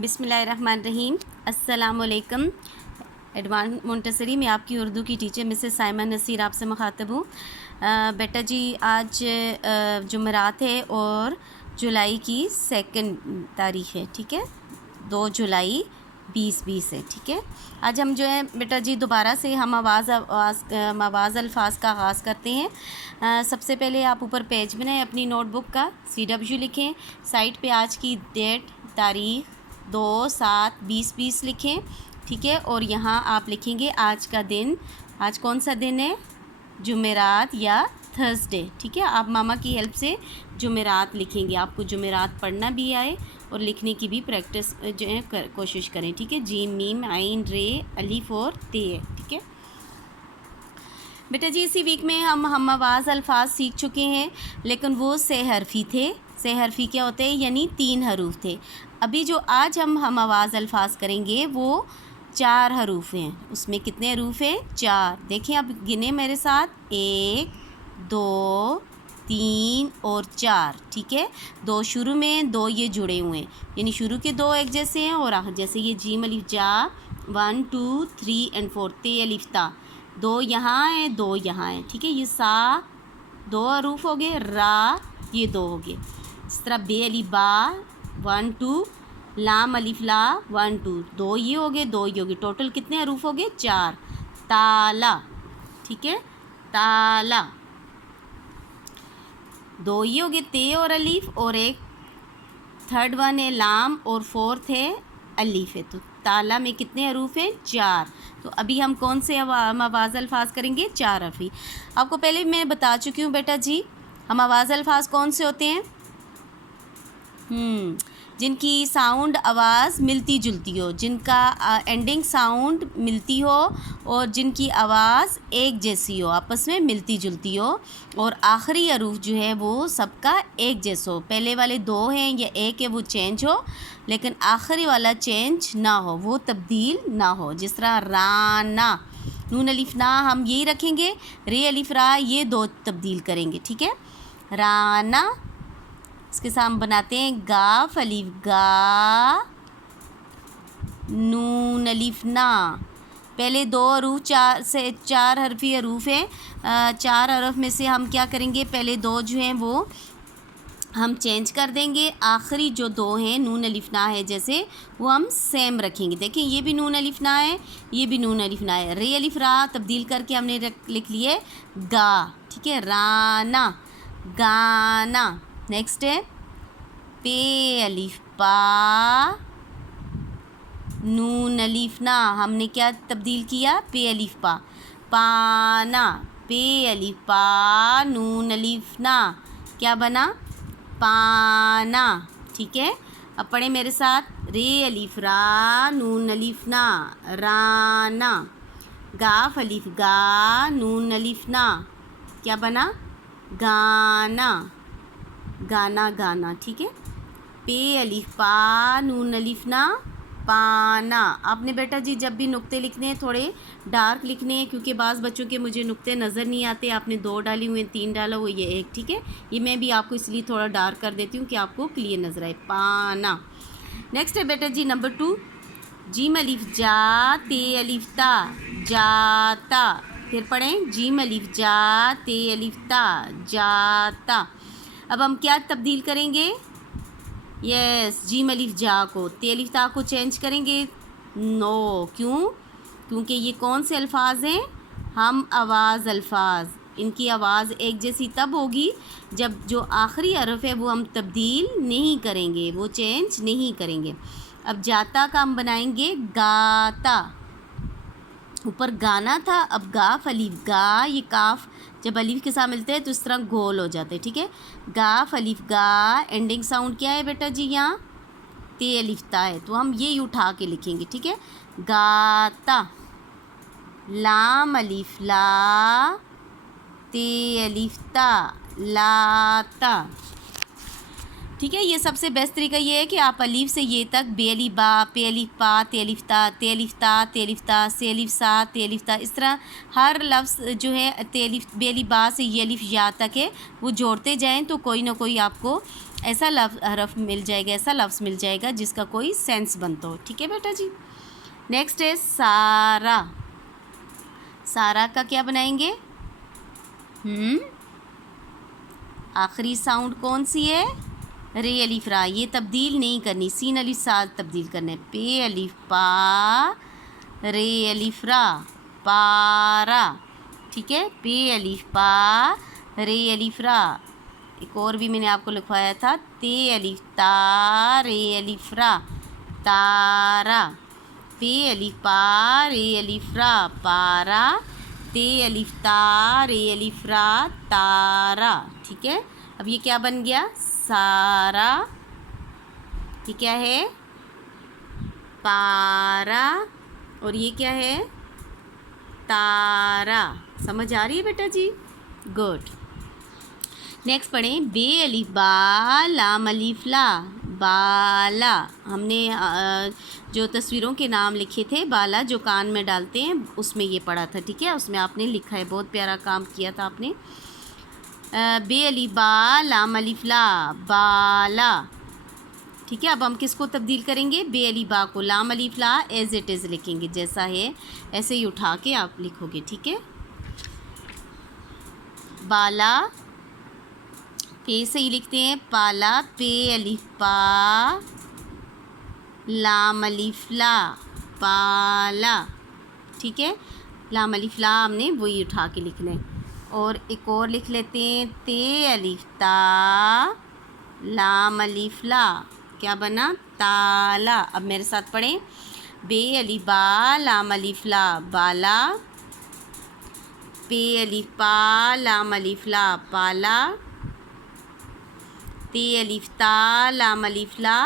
بسم اللہ الرحمن الرحیم۔ السلام علیکم۔ ایڈوانس مونٹیسری میں آپ کی اردو کی ٹیچر مسز سائمہ نصیر آپ سے مخاطب ہوں۔ بیٹا جی آج جمعرات ہے اور جولائی کی 2 تاریخ ہے، ٹھیک ہے، 2 جولائی 2020 ہے، ٹھیک ہے۔ آج ہم جو ہے بیٹا جی دوبارہ سے ہم آواز الفاظ کا آغاز کرتے ہیں۔ سب سے پہلے آپ اوپر پیج بنائیں اپنی نوٹ بک کا، CW لکھیں، سائٹ پہ آج کی ڈیٹ تاریخ 2/7/2020 لکھیں، ٹھیک ہے، اور یہاں آپ لکھیں گے آج کا دن، آج کون سا دن ہے، جمعرات یا تھرسڈے، ٹھیک ہے۔ آپ ماما کی ہیلپ سے جمعرات لکھیں گے، آپ کو جمعرات پڑھنا بھی آئے اور لکھنے کی بھی پریکٹس جو ہے کوشش کریں، ٹھیک ہے۔ جیم میم عین رے الف اور تے ہے، ٹھیک ہے بیٹا جی۔ اسی ویک میں ہم آواز الفاظ سیکھ چکے ہیں، لیکن وہ 6 حرفی تھے۔ 6 حرفی کیا ہوتے ہیں، یعنی 3 حروف تھے۔ ابھی جو آج ہم آواز الفاظ کریں گے وہ 4 حروف ہیں۔ اس میں کتنے حروف ہیں، 4۔ دیکھیں اب گنے میرے ساتھ، 1 2 3 اور 4، ٹھیک ہے۔ 2 شروع میں، 2 یہ جڑے ہوئے ہیں، یعنی شروع کے 2 ایک جیسے ہیں اور آخر جیسے یہ جیم الف جا 1 2 3 and 4، تے الف تا 2 یہاں ہیں 2 یہاں ہیں، ٹھیک ہے۔ یہ سا 2 حروف ہو گئے، را یہ 2 ہو گئے۔ اس طرح بے الف با 1 2، لام الف لا 1 2، 2 یہ ہو گئے 2 یہ ہو گئے، ٹوٹل کتنے حروف ہو گئے، 4۔ تالا، ٹھیک ہے، تالا 2 یہ ہو گئے، تے اور الف، اور ایک تھرڈ ون ہے لام اور فورتھ ہے الف ہے، تو تالا میں کتنے حروف ہیں، 4۔ تو ابھی ہم کون سے آواز الفاظ کریں گے، 4 حرفی۔ آپ کو پہلے میں بتا چکی ہوں بیٹا جی، ہم آواز الفاظ کون سے ہوتے ہیں، جن کی ساؤنڈ آواز ملتی جلتی ہو، جن کا اینڈنگ ساؤنڈ ملتی ہو اور جن کی آواز ایک جیسی ہو، آپس میں ملتی جلتی ہو، اور آخری حروف جو ہے وہ سب کا ایک جیسا ہو۔ پہلے والے 2 ہیں یا 1 ہے وہ چینج ہو، لیکن آخری والا چینج نہ ہو، وہ تبدیل نہ ہو۔ جس طرح رانا، نون الف نا ہم یہی رکھیں گے، رے الف را یہ 2 تبدیل کریں گے، ٹھیک ہے۔ رانا، اس کے ساتھ ہم بناتے ہیں گاف الف گا، نون الف نا، پہلے 2 حروف 4 حرفی حروف ہیں، 4 حرف میں سے ہم کیا کریں گے، پہلے 2 جو ہیں وہ ہم چینج کر دیں گے، آخری جو 2 ہیں نون الف نا ہے جیسے وہ ہم سیم رکھیں گے۔ دیکھیں یہ بھی نون الف نا ہے، یہ بھی نون الف نا ہے، رے الف را تبدیل کر کے ہم نے لکھ لیے گا، ٹھیک ہے۔ رانا، گانا۔ نیکسٹ ہے پے الف پا، نون الف نا ہم نے کیا تبدیل کیا، پے الف پا، پانا، پے الف پا نون الف نا کیا بنا، پانا، ٹھیک ہے۔ اب پڑھیں میرے ساتھ، رے الف را نون الف نا رانا، گاف الف گا نون الف نا کیا بنا، گانا، گانا گانا، ٹھیک ہے۔ پے الف پا نون الف نا پانا۔ آپ نے بیٹا جی جب بھی نقطے لکھنے ہیں تھوڑے ڈارک لکھنے ہیں، کیونکہ بعض بچوں کے مجھے نقطے نظر نہیں آتے، آپ نے 2 ڈالی ہوئے، 3 ڈالا ہوا، یہ 1، ٹھیک ہے۔ یہ میں بھی آپ کو اس لیے تھوڑا ڈارک کر دیتی ہوں کہ آپ کو کلیئر نظر آئے، پانا۔ نیکسٹ ہے بیٹا جی نمبر 2، جیم الف جا تے الف تا جاتا، پھر پڑھیں جیم الف جا تے الف تا جاتا۔ اب ہم کیا تبدیل کریں گے، یس جیم الف جا کو، تے الف تا کو چینج کریں گے، نو، کیونکہ یہ کون سے الفاظ ہیں، ہم آواز الفاظ، ان کی آواز ایک جیسی تب ہوگی جب جو آخری حرف ہے وہ ہم تبدیل نہیں کریں گے، وہ چینج نہیں کریں گے۔ اب جاتا کا ہم بنائیں گے گاتا، اوپر گانا تھا، اب گاف الف گا، یہ کاف جب الف کے ساتھ ملتے ہیں تو اس طرح گول ہو جاتے ہیں، ٹھیک ہے۔ گاف الف گا، اینڈنگ ساؤنڈ کیا ہے بیٹا جی، یہاں تے الف تا ہے، تو ہم یہی اٹھا کے لکھیں گے، ٹھیک ہے۔ گاتا، لام الف لا تے الف تا لاتا، ٹھیک ہے۔ یہ سب سے بیسٹ طریقہ یہ ہے کہ آپ الف سے یہ تک بے الف با، پے الف پا، تے الف تا، تے الف تا، تے الف تا، سے الف سا، تے الف تا، اس طرح ہر لفظ جو ہے تے الف بے الف با سے یہ الف یا تک ہے وہ جوڑتے جائیں تو کوئی نہ کوئی آپ کو ایسا حرف مل جائے گا، ایسا لفظ مل جائے گا جس کا کوئی سینس بنتا ہو. ٹھیک ہے بیٹا جی. نیکسٹ ہے سارا. سارا کا کیا بنائیں گے؟ آخری ساؤنڈ کون سی ہے؟ رے الف را. یہ تبدیل نہیں کرنی، سین الف سا تبدیل کرنا ہے. پے الف پا رے الف را پارا. ٹھیک ہے، پے الف پا رے الف را. ایک اور بھی میں نے آپ کو لکھوایا تھا، تے الف تا رے الف را تارا. پے الف پا رے الف را پارا، تے الف تا رے الف را تارا. ٹھیک ہے، اب یہ کیا بن گیا؟ سارا. یہ کیا ہے؟ پارا. اور یہ کیا ہے؟ تارا. سمجھ آ رہی ہے بیٹا جی؟ گڈ. نیکسٹ پڑھیں بے الف با لام الف لا. بالا. ہم نے جو تصویروں کے نام لکھے تھے، بالا جو کان میں ڈالتے ہیں، اس میں یہ پڑھا تھا. ٹھیک ہے، اس میں آپ نے لکھا ہے، بہت پیارا کام کیا تھا آپ نے. بے الف با لام الف لا بالا. ٹھیک ہے، اب ہم کس کو تبدیل کریں گے؟ بے الف با کو لام الف لا ایز اٹ از لکھیں گے، جیسا ہے ایسے ہی اٹھا کے آپ لکھو گے. ٹھیک ہے، بالا پے سے ہی لکھتے ہیں، پالا. پے الف پا لام الف لا پالا. ٹھیک ہے، لام الف لا ہم نے وہی اٹھا کے لکھنا ہے. اور ایک اور لکھ لیتے ہیں، تے الف تا لام الف لا. کیا بنا؟ تالا. اب میرے ساتھ پڑھیں، بے الف با لام الف لا بالا، پے الف پا لام الف لا پالا، تے الف تا لام الف لا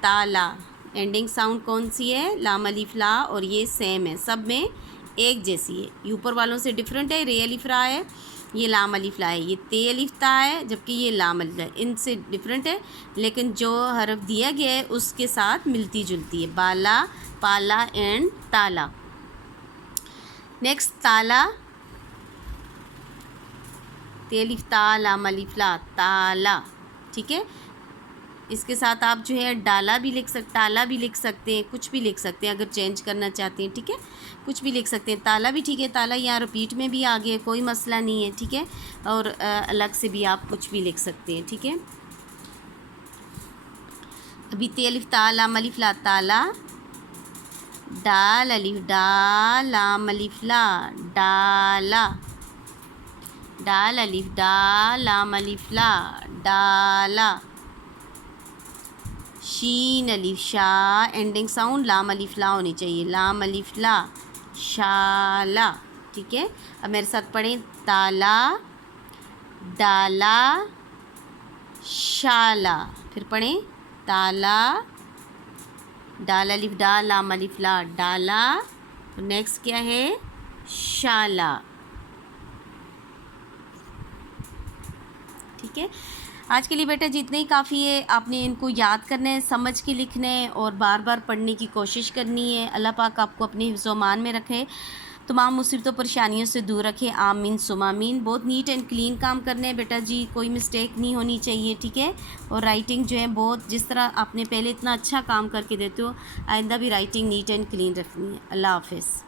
تالا. اینڈنگ ساؤنڈ کون سی ہے؟ لام الف لا. اور یہ سیم ہے، سب میں ایک جیسی ہے. یہ اوپر والوں سے ڈفرینٹ ہے. رے الف را ہے، یہ لام الف لا ہے. یہ تے الف تا ہے، جبکہ یہ لام الف لا ہے. ان سے ڈفرینٹ ہے، لیکن جو حرف دیا گیا ہے اس کے ساتھ ملتی جلتی ہے. بالا، پالا اینڈ تالا. نیکسٹ تالا. تے الف تا لام الف لا تالا. ٹھیک ہے، اس کے ساتھ آپ جو ہے ڈالا بھی لکھ سکتے، تالا بھی لکھ سکتے ہیں، کچھ بھی لکھ سکتے ہیں اگر چینج کرنا چاہتے ہیں. ٹھیک ہے، کچھ بھی لکھ سکتے ہیں. تالا بھی ٹھیک ہے، تالا یہاں رپیٹ میں بھی آ گیا، کوئی مسئلہ نہیں ہے. ٹھیک ہے، اور الگ سے بھی آپ کچھ بھی لکھ سکتے ہیں. ٹھیک ہے، ابھی تے الف تا لام الف لا تالا، ڈال الف ڈا لام الف لا ڈالا، ڈال الف ڈا لام الف لا ڈالا، شین الف شا. اینڈنگ ساؤنڈ لام الف لا ہونی چاہیے، لام الف لا شالا. ٹھیک ہے، اب میرے ساتھ پڑھیں، تالا ڈالا شالا. پھر پڑھیں، تالا ڈال الف ڈا لام الف لا ڈالا. نیکسٹ کیا ہے؟ شالا. ٹھیک ہے، آج کے لیے بیٹا جتنے ہی کافی ہے. آپ نے ان کو یاد کرنا ہے، سمجھ کے لکھنا ہے اور بار بار پڑھنے کی کوشش کرنی ہے. اللہ پاک آپ کو اپنے حفظ و امان میں رکھے، تمام مصیبتوں پریشانیوں سے دور رکھے. آمین ثم آمین. بہت نیٹ اینڈ کلین کام کرنا ہے بیٹا جی، کوئی مسٹیک نہیں ہونی چاہیے. ٹھیک ہے، اور رائٹنگ جو ہے بہت، جس طرح آپ نے پہلے اتنا اچھا کام کر کے دیتے ہو، آئندہ بھی رائٹنگ نیٹ اینڈ کلین رکھنی ہے. اللہ حافظ.